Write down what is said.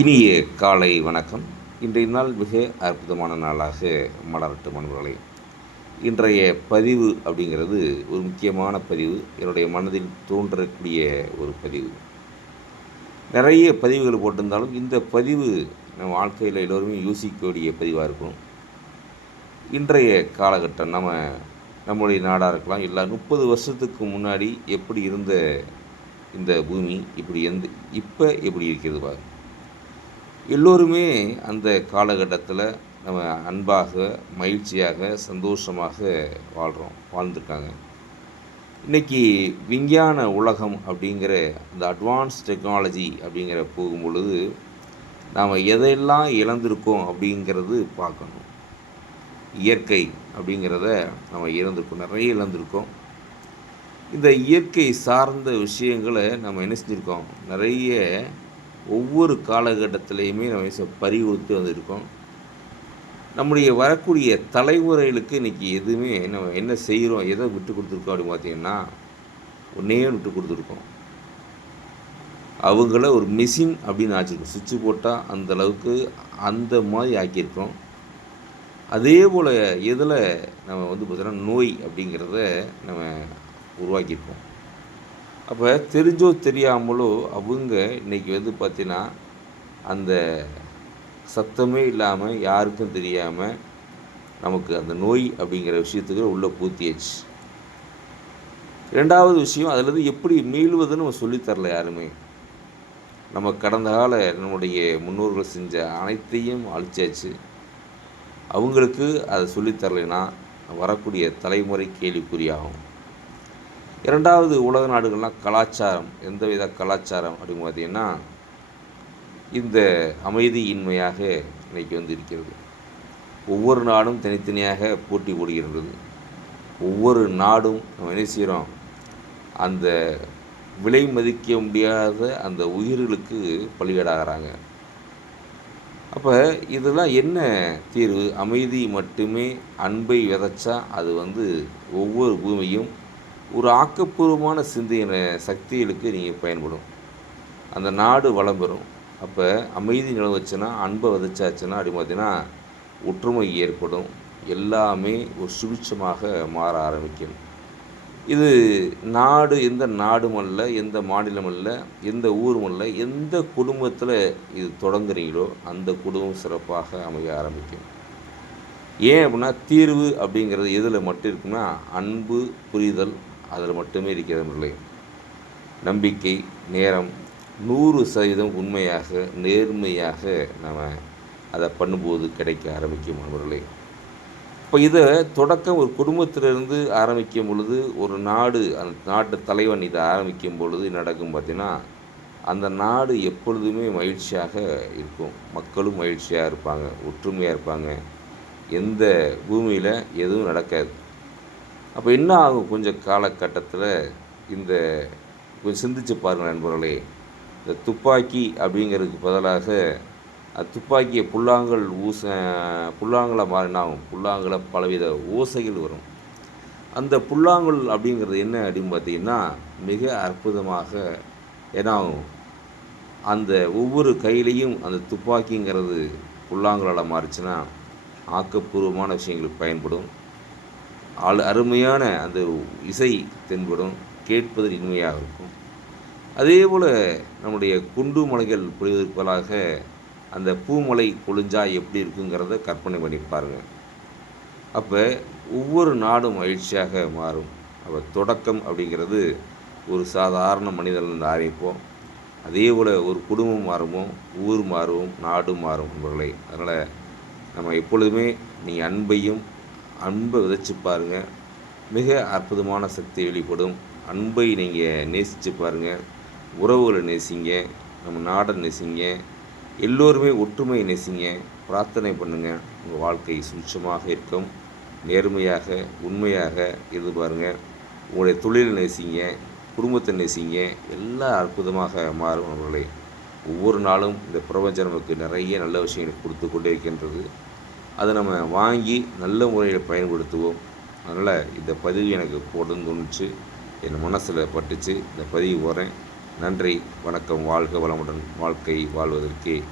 இனிய காலை வணக்கம். இன்றைய நாள் மிக அற்புதமான நாளாக மலரட்டும் அன்பர்களே இன்றைய பதிவு அப்படிங்கிறது ஒரு முக்கியமான பதிவு. என்னுடைய மனதில் தோன்றக்கூடிய ஒரு பதிவு. நிறைய பதிவுகள் போட்டிருந்தாலும் இந்த பதிவு நம்ம வாழ்க்கையில் எல்லோருமே யோசிக்கக்கூடிய பதிவாக இருக்கும் இன்றைய காலகட்டம் நம்ம நம்முடைய நாடாக இருக்கலாம். எல்லா முப்பது வருஷத்துக்கு முன்னாடி எப்படி இருந்த இந்த பூமி இப்படி எந்த இப்போ எப்படி இருக்கிறது பாருங்கள் எல்லோருமே அந்த காலகட்டத்தில் நம்ம அன்பாக மகிழ்ச்சியாக சந்தோஷமாக வாழ்கிறோம் வாழ்ந்துருக்காங்க. இன்றைக்கி விஞ்ஞான உலகம் அப்படிங்கிற அந்த அட்வான்ஸ் டெக்னாலஜி அப்படிங்கிற போகும் பொழுது நாம் எதையெல்லாம் இழந்திருக்கோம் அப்படிங்கிறது பார்க்கணும். இயற்கை அப்படிங்கிறத நம்ம இழந்திருக்கோம் நிறைய இழந்திருக்கோம். இந்த இயற்கை சார்ந்த விஷயங்களை நம்ம என்ன செஞ்சுருக்கோம்? நிறைய ஒவ்வொரு காலகட்டத்திலையுமே நம்ம பறி வந்திருக்கோம். நம்முடைய வரக்கூடிய தலைமுறைகளுக்கு இன்றைக்கி எதுவுமே நம்ம என்ன செய்கிறோம் எதை விட்டு கொடுத்துருக்கோம் அப்படின்னு பார்த்தீங்கன்னா ஒன்றே விட்டு கொடுத்துருக்கோம். அவங்கள ஒரு மிஷின் அப்படின்னு ஆக்கியிருக்கோம். சுவிட்சு போட்டால் அந்த அளவுக்கு அந்த மாதிரி ஆக்கியிருக்கோம். அதே போல் எதில் நம்ம வந்து பார்த்தோன்னா நோய் அப்படிங்கிறத நம்ம உருவாக்கியிருக்கோம். அப்போ தெரிஞ்சோ தெரியாமலோ அவங்க இன்றைக்கி வந்து பார்த்தீங்கன்னா அந்த சத்தமே இல்லாமல் யாருக்கும் தெரியாமல் நமக்கு அந்த நோய் அப்படிங்கிற விஷயத்துக்கு உள்ளே பூத்தியாச்சு. ரெண்டாவது விஷயம் அதுலேருந்து எப்படி மீள்வதுன்னு நம்ம சொல்லித்தரல யாருமே. நம்ம கடந்த கால நம்முடைய முன்னோர்கள் செஞ்ச அனைத்தையும் அழிச்சாச்சு. அவங்களுக்கு அதை சொல்லித்தரலைன்னா வரக்கூடிய தலைமுறை கேள்விக்குறியாகும். இரண்டாவது உலக நாடுகள்லாம் கலாச்சாரம் எந்த வித கலாச்சாரம் அப்படின்னு பார்த்தீங்கன்னா இந்த அமைதியின்மையாக இன்றைக்கி வந்து இருக்கிறது. ஒவ்வொரு நாடும் தனித்தனியாக போட்டி போடுகின்றது. ஒவ்வொரு நாடும் நம்ம என்ன செய்கிறோம் அந்த விலை மதிக்க முடியாத அந்த உயிர்களுக்கு பலிகடாகிறாங்க. அப்போ இதெல்லாம் என்ன தீர்வு? அமைதி மட்டுமே அன்பை விதைச்சா அது வந்து ஒவ்வொரு பூமியும் ஒரு ஆக்கப்பூர்வமான சிந்தையின சக்திகளுக்கு நீங்கள் பயன்படும். அந்த நாடு வளம் பெறும். அப்போ அமைதி நிலவச்சுன்னா அன்பை விதைச்சாச்சுன்னா அப்படி பார்த்தீங்கன்னா ஒற்றுமை ஏற்படும். எல்லாமே ஒரு சுபிட்சமாக மாற ஆரம்பிக்கும். இது நாடு எந்த நாடும் அல்ல எந்த மாநிலம் அல்ல எந்த ஊரும் அல்ல எந்த குடும்பத்தில் இது தொடங்குறீங்களோ அந்த குடும்பம் சிறப்பாக அமைய ஆரம்பிக்கும். ஏன் அப்படின்னா தீர்வு அப்படிங்கிறது எதில் மட்டும் இருக்குன்னா அன்பு புரிதல் அதில் மட்டுமே இருக்கிறதில்லை. நம்பிக்கை நேரம் நூறு சதவீதம் உண்மையாக நேர்மையாக நம்ம அதை பண்ணும்போது கிடைக்க ஆரம்பிக்கும் நண்பர்களே. இப்போ இதை தொடக்கம் ஒரு குடும்பத்திலிருந்து ஆரம்பிக்கும் பொழுது ஒரு நாடு அந்த நாட்டு தலைவன் இதை ஆரம்பிக்கும் பொழுது நடக்கும் பார்த்தீங்கன்னா அந்த நாடு எப்பொழுதுமே மகிழ்ச்சியாக இருக்கும். மக்களும் மகிழ்ச்சியாக இருப்பாங்க ஒற்றுமையாக இருப்பாங்க. எந்த பூமியில் எதுவும் நடக்காது. அப்போ என்ன ஆகும் கொஞ்சம் காலகட்டத்தில் இந்த கொஞ்சம் சிந்திச்சு பாருங்கள் நண்பர்களே இந்த துப்பாக்கி அப்படிங்கிறதுக்கு பதிலாக துப்பாக்கியை புல்லாங்கல் ஊச புல்லாங்கலை மாறினாகும் புல்லாங்கலை பலவித ஓசைகள் வரும். அந்த புல்லாங்கல் அப்படிங்கிறது என்ன அப்படின்னு பார்த்தீங்கன்னா மிக அற்புதமாக ஏன்னா அந்த ஒவ்வொரு கையிலையும் அந்த துப்பாக்கிங்கிறது புல்லாங்கலால் மாறிச்சுன்னா ஆக்கப்பூர்வமான விஷயங்களுக்கு பயன்படும். ஆள் அருமையான அந்த இசை தென்படும் கேட்பது இனிமையாக இருக்கும். அதே போல் நம்முடைய குண்டு மலைகள் பொழிவதற்கு பதிலாக அந்த பூமலை பொழிஞ்சா எப்படி இருக்குங்கிறத கற்பனை பண்ணி பாருங்கள் அப்போ ஒவ்வொரு நாடும் மகிழ்ச்சியாக மாறும். அப்போ தொடக்கம் அப்படிங்கிறது ஒரு சாதாரண மனிதன் ஆரம்பிப்போம். அதே போல் ஒரு குடும்பம் மாறுமோ ஊர் மாறுவோம் நாடு மாறும் நண்பர்களே அதனால் நம்ம எப்பொழுதுமே நீங்கள் அன்பையும் அன்பை விதைச்சி பாருங்கள் மிக அற்புதமான சக்தி வெளிப்படும். அன்பை நீங்கள் நேசித்து பாருங்கள் உறவுகளை நேசிங்க. நம்ம நாடை நேசிங்க. எல்லோருமே ஒற்றுமை நேசிங்க. பிரார்த்தனை பண்ணுங்கள் உங்கள் வாழ்க்கை சுட்சமாக இருக்கும். நேர்மையாக உண்மையாக இருந்து பாருங்கள் உங்களுடைய தொழில் நேசிங்க. குடும்பத்தை நேசிங்க. எல்லாம் அற்புதமாக மாறும் அவர்களே ஒவ்வொரு நாளும் இந்த பிரபஞ்சம் நமக்கு நிறைய நல்ல விஷயங்களை கொடுத்து கொண்டே இருக்கின்றது. அதை நம்ம வாங்கி நல்ல முறையில் பயன்படுத்துவோம். அதனால் இந்த பதிவு எனக்கு போடணும்னு தோணுச்சு. என் மனசில் பட்டுச்சு. இந்த பதிவு போகிறேன் நன்றி வணக்கம் வாழ்க வளமுடன் வாழ்க்கை வாழ்வதற்கே.